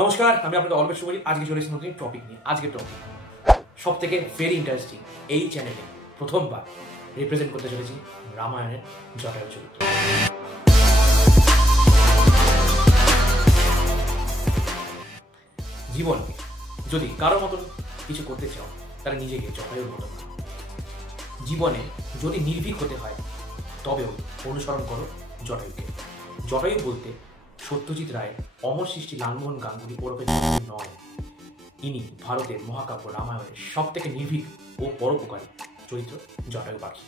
নমস্কার, আমি আপনাদের অলবেশ শুভজিৎ। আজকে চলে এসেছি নতুন টপিক নিয়ে। আজকে টপিক সব থেকে ভেরি ইন্টারেস্টিং। এই চ্যানেলে প্রথমবার রিপ্রেজেন্ট করতে চলেছি রামায়ণের জটায়ু চরিত্র। জীবনে যদি কারোর মতন কিছু করতে চাও তাহলে নিজেকে জটায়ুর মতন করো। জীবনে যদি নির্ভীক হতে হয় তবেও অনুসরণ করো জটায়ুকে। জটায়ু বলতে সত্যজিৎ রায়ের অমর সৃষ্টি লালমোহন গাঙ্গুলি ওরফে নয়, ইনি ভারতের মহাকাব্য রামায়ণের সব থেকে নির্ভীক ও পরোপকারী চরিত্র জটায়ু পাখি,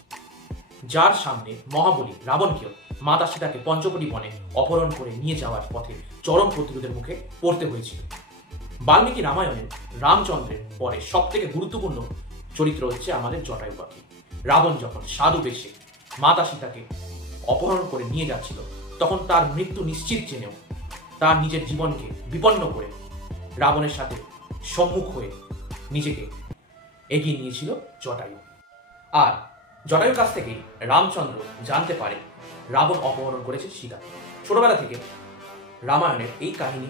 যার সামনে মহাবলী রাবণকেও মাতা সীতাকে পঞ্চবটি বনে অপহরণ করে নিয়ে যাওয়ার পথে চরম প্রতিরোধের মুখে পড়তে হয়েছিল। বাল্মীকি রামায়ণের রামচন্দ্রের পরে সব থেকে গুরুত্বপূর্ণ চরিত্র হচ্ছে আমাদের জটায়ু পাখি। রাবণ যখন সাধু বেশে মাতা সীতাকে অপহরণ করে নিয়ে যাচ্ছিল তখন তার মৃত্যু নিশ্চিত জেনেও তার নিজের জীবনকে বিপন্ন করে রাবণের সাথে সম্মুখ হয়ে নিজেকে এগিয়ে নিয়েছিল জটায়ু। আর জটায়ুর কাছ থেকেই রামচন্দ্র জানতে পারে রাবণ অপহরণ করেছে সীতা। ছোটবেলা থেকে রামায়ণের এই কাহিনী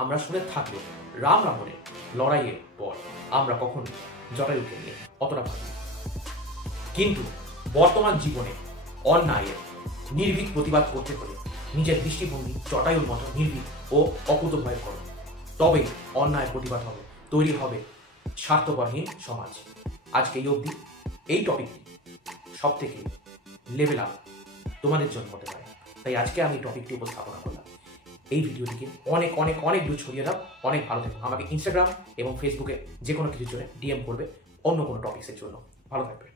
আমরা শুনে থাকলেও রাম রাবণের লড়াইয়ের পর আমরা কখনো জটায়ুকে নিয়ে অতটা ভাবি। কিন্তু বর্তমান জীবনে অন্যায়ের নির্ভীক প্রতিবাদ করতে হলে নিজের দৃষ্টিভঙ্গি জটায়ুর মতো নির্ভীক ও অকুতভয় করো, তবেই অন্যায় প্রতিবাদ হবে, তৈরি হবে স্বার্থপরহীন সমাজ। আজকে এই অবধি এই টপিকটি সব থেকে লেভেল আপ তোমাদের জন্য হতে পারে, তাই আজকে আমি টপিকটি উপস্থাপনা করলাম। এই ভিডিওটিকে অনেক অনেক অনেক দূর ছড়িয়ে দাও। অনেক ভালো থেকো। আমাকে ইনস্টাগ্রাম এবং ফেসবুকে যে কোনো কিছুর জন্য ডিএম করবে অন্য কোনো টপিক্সের জন্য। ভালো থাকবে।